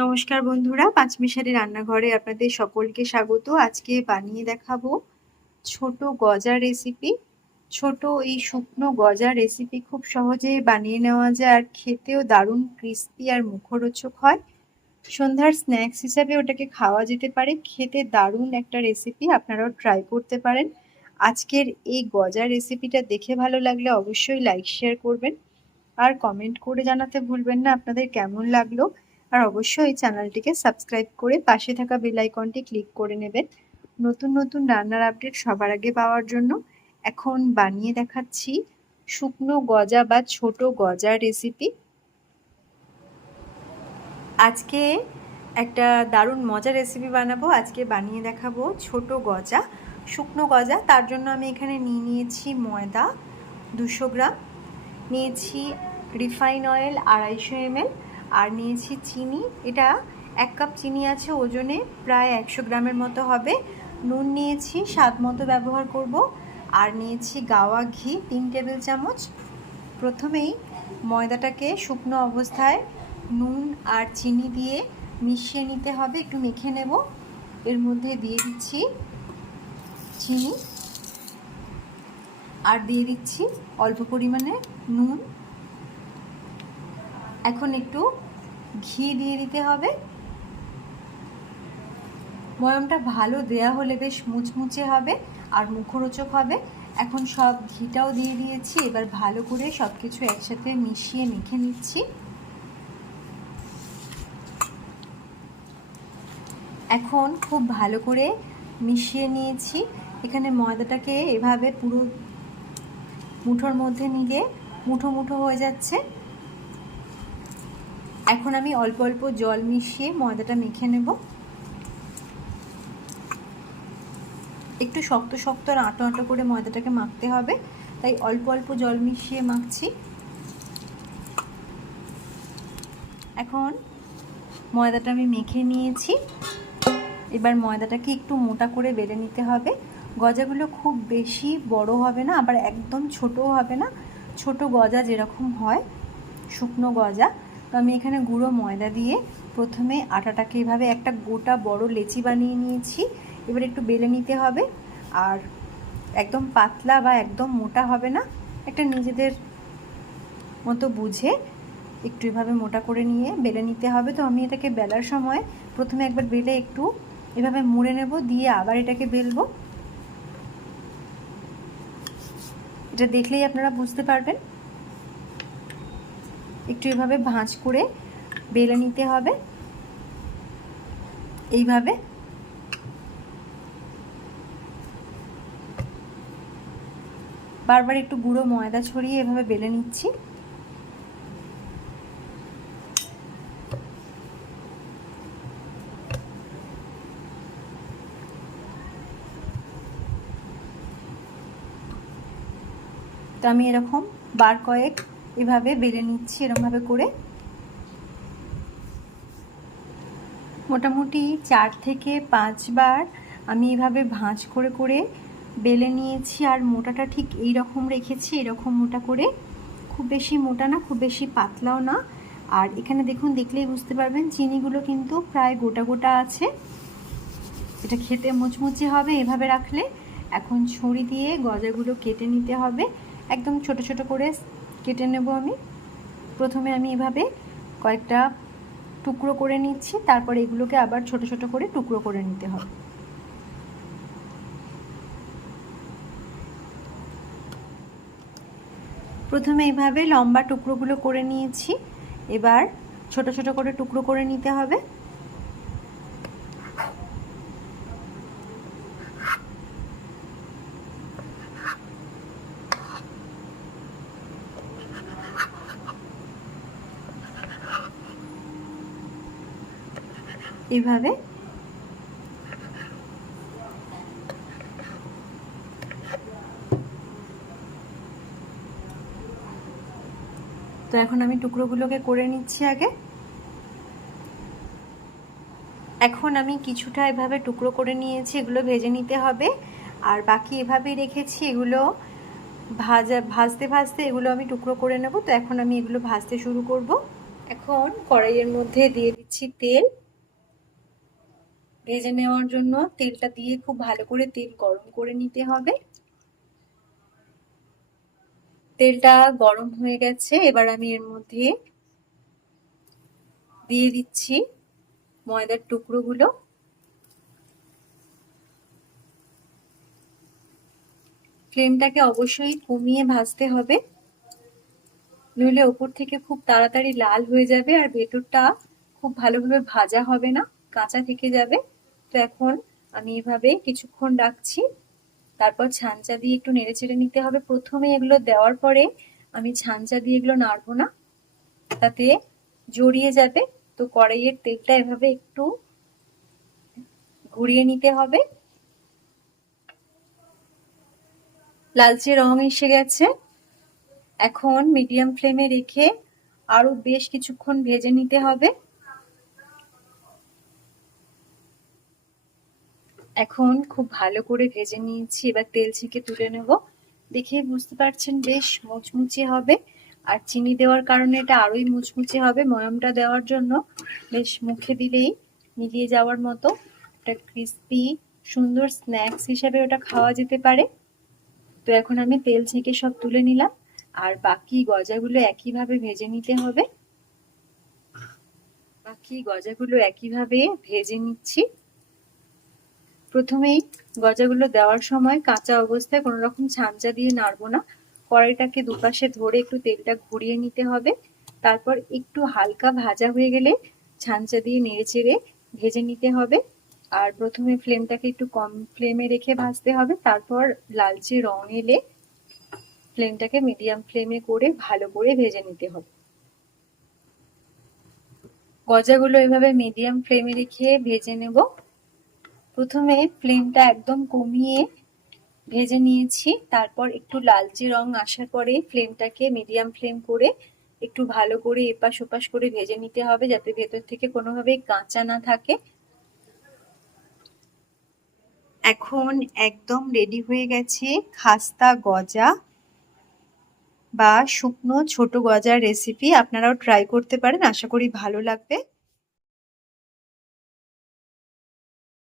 নমস্কার বন্ধুরা, পাঁচমিশালি রান্নাঘরে আপনাদের সকলকে স্বাগত। আজকে বানিয়ে দেখাবো ছোট গজা রেসিপি ছোট এই শুকনো গজা রেসিপি খুব সহজে বানিয়ে নেওয়া যায় আর খেতেও দারুণ ক্রিস্পি আর মুখরোচক হয়। সন্ধ্যার স্ন্যাক্স হিসাবে ওটাকে খাওয়া যেতে পারে। খেতে দারুণ একটা রেসিপি আপনারাও ট্রাই করতে পারেন। আজকের এই গজা রেসিপিটা দেখে ভালো লাগলে অবশ্যই লাইক শেয়ার করবেন। আর কমেন্ট করে জানাতে ভুলবেন না, আপনাদের কেমন লাগল? আর অবশ্যই চ্যানেলটিকে সাবস্ক্রাইব করে পাশে থাকা বেল আইকনটি ক্লিক করে নেবেন। নতুন নতুন রান্নার আপডেট সবার আগে পাওয়ার জন্য এখন বানিয়ে দেখাচ্ছি শুকনো গজা বা ছোট গজা রেসিপি আজকে একটা দারুণ মজার রেসিপি বানাবো। আজকে বানিয়ে দেখাবো ছোট গজা, শুকনো গজা। তার জন্য আমি এখানে নিয়ে নিয়েছি ময়দা দুশো গ্রাম, নিয়েছি রিফাইন অয়েল আড়াইশো এমএল আর নিয়েছি চিনি। এটা এক কাপ চিনি আছে ওজনে, প্রায় একশো গ্রামের মতো হবে। নুন নিয়েছি, স্বাদ মতো ব্যবহার করব। আর নিয়েছি গাওয়া ঘি, তিন টেবিল চামচ। প্রথমেই ময়দাটাকে শুকনো অবস্থায় নুন আর চিনি দিয়ে মিশিয়ে নিতে হবে। একটু মেখে নেব। এর মধ্যে দিয়ে দিচ্ছি চিনি। আর দিয়ে দিচ্ছি অল্প পরিমাণে নুন। এখন একটু ঘি দিয়ে দিতে হবে। ময়মটা ভালো দেয়া হলে বেশ মুচমুচে হবে আর মুখরোচক হবে। এখন সব ঘিটাও দিয়ে দিয়েছি, এবার ভালো করে সব কিছু একসাথে মিশিয়ে মেখে নিচ্ছি। এখন খুব ভালো করে মিশিয়ে নিয়েছি। এখানে ময়দাটাকে এভাবে পুরো মুঠোর মধ্যে নিলে মুঠো মুঠো হয়ে যাচ্ছে। এখন আমি অল্প অল্প জল মিশিয়ে ময়দাটা মেখে নেব। একটু শক্ত শক্ত আর আঁটো আঁটো করে ময়দাটাকে মাখতে হবে, তাই অল্প অল্প জল মিশিয়ে মাখছি। এখন ময়দাটা আমি মেখে নিয়েছি। এবার ময়দাটাকে একটু মোটা করে বেলে নিতে হবে। গজাগুলো খুব বেশি বড় হবে না, আবার একদম ছোটও হবে না। ছোট গজা যেরকম হয়, শুকনো গজা। তো আমি এখানে গুঁড়ো ময়দা দিয়ে প্রথমে আটাটাকে এভাবে একটা গোটা বড় লেচি বানিয়ে নিয়েছি। এবার একটু বেলে নিতে হবে। আর একদম পাতলা বা একদম মোটা হবে না। একটা নিজেদের মতো বুঝে একটু এভাবে মোটা করে নিয়ে বেলে নিতে হবে। তো আমি এটাকে বেলার সময় প্রথমে একবার বেলে একটু এভাবে মুড়ে নেব, দিয়ে আবার এটাকে বেলবো। এটা দেখলেই আপনারা বুঝতে পারবেন। একটু এভাবে ভাঁজ করে বেলে নিতে হবে। এইভাবে। বারবার একটু গুঁড়ো ময়দা ছড়িয়ে এভাবে বেলে নিচ্ছি। তো আমি এরকম বার কয়েক এভাবে বেলে নিচ্ছি, এরমভাবে করে। মোটামুটি চার থেকে পাঁচবার আমি এভাবে ভাঁজ করে করে বেলে নিয়েছি, আর মোটাটা ঠিক এই রকম রেখেছি, এরকম মোটা করে। খুব বেশি মোটা না, খুব বেশি পাতলাও না। আর এখানে দেখুন, দেখলেই বুঝতে পারবেন, চিনিগুলো কিন্তু প্রায় গোটা গোটা আছে। এটা খেতে মুচমুচে হবে এভাবে রাখলে। এখন ছুরি দিয়ে গজাগুলো কেটে নিতে হবে। একদম ছোট ছোট করে কেটে নেব আমি। প্রথমে আমি এভাবে কয়েকটা টুকরো করে নিচ্ছি, তারপর এগুলোকে আবার ছোট ছোট করে টুকরো করে নিতে হবে। প্রথমে এইভাবে লম্বা টুকরোগুলো করে নিয়েছি, এবার ছোট ছোট করে টুকরো করে নিতে হবে। এভাবে তো এখন আমি টুকরোগুলোকে করে নিচ্ছি আগে। এখন আমি কিছুটা এভাবে টুকরো করে নিয়েছি, এগুলো ভেজে নিতে হবে। আর বাকি এভাবেই রেখেছি, এগুলো ভাজা, ভাজতে ভাজতে এগুলো আমি টুকরো করে নেব। তো এখন আমি এগুলো ভাজতে শুরু করব। এখন কড়াইয়ের মধ্যে দিয়ে দিচ্ছি তেল। ভেজে নেওয়ার জন্য তেলটা দিয়ে খুব ভালো করে তেল গরম করে নিতে হবে। তেলটা গরম হয়ে গেছে, এবার আমি এর মধ্যে দিয়ে দিচ্ছি ময়দার টুকরোগুলো। ফ্লেমটাকে অবশ্যই কমিয়ে ভাজতে হবে, নইলে ওপর থেকে খুব তাড়াতাড়ি লাল হয়ে যাবে আর ভেতরটা খুব ভালোভাবে ভাজা হবে না, কাঁচা থেকে যাবে। তো এখন আমি এভাবে কিছুক্ষণ রাখছি। তারপর ছাঞ্চা দিয়ে একটু নেড়ে চেড়ে নিতে হবে। প্রথমে এগুলো দেওয়ার পরে আমি ছাঞ্চা দিয়ে এগুলো নাড়বো না। তাতে জড়িয়ে যাবে। তো কড়াইয়ের তেলটা এভাবে একটু ঘুরিয়ে নিতে হবে। লালচে রং এসে গেছে। এখন মিডিয়াম ফ্লেমে রেখে আরও বেশ কিছুক্ষণ ভেজে নিতে হবে। এখন খুব ভালো করে ভেজে নিয়েছি, এবার তেল ছেঁকে তুলে নেব। দেখে বুঝতে পারছেন বেশ মুচমুচে হবে। আর চিনি দেওয়ার কারণে এটা আরোই মুচমুচে হবে ময়মটা দেওয়ার জন্য। বেশ মুখে দিলেই মিলিয়ে যাওয়ার মতো। একটা ক্রিস্পি সুন্দর স্ন্যাক্স হিসাবে ওটা খাওয়া যেতে পারে। তো এখন আমি তেল ছেঁকে সব তুলে নিলাম। আর বাকি গজাগুলো একইভাবে ভেজে নিতে হবে। বাকি গজাগুলো একইভাবে ভেজে নিচ্ছি। প্রথমেই গজাগুলো দেওয়ার সময় কাঁচা অবস্থায় কোনো রকম ছাঁচা দিয়ে নাড়বো না। কড়াইটাকে দুপাশে ধরে একটু তেলটা ঘুরিয়ে নিতে হবে। তারপর একটু হালকা ভাজা হয়ে গেলে ছাঁচা দিয়ে নেড়ে চেড়ে ভেজে নিতে হবে। আর প্রথমে ফ্লেমটাকে একটু কম ফ্লেমে রেখে ভাজতে হবে। তারপর লালচে রং এলে ফ্লেমটাকে মিডিয়াম ফ্লেমে করে ভালো করে ভেজে নিতে হবে। গজাগুলো এভাবে মিডিয়াম ফ্লেমে রেখে ভেজে নেব। প্রথমে ফ্লেমটা একদম কমিয়ে ভেজে নিয়েছি, তারপর একটু লালচে রং আসার পরে ফ্লেমটাকে মিডিয়াম ফ্লেম করে একটু ভালো করে এপাশ ওপাশ করে ভেজে নিতে হবে যাতে ভেতর থেকে কোনোভাবেই কাঁচা না থাকে। এখন একদম রেডি হয়ে গেছে খাস্তা গজা বা শুকনো ছোট গজার রেসিপি আপনারাও ট্রাই করতে পারেন, আশা করি ভালো লাগবে।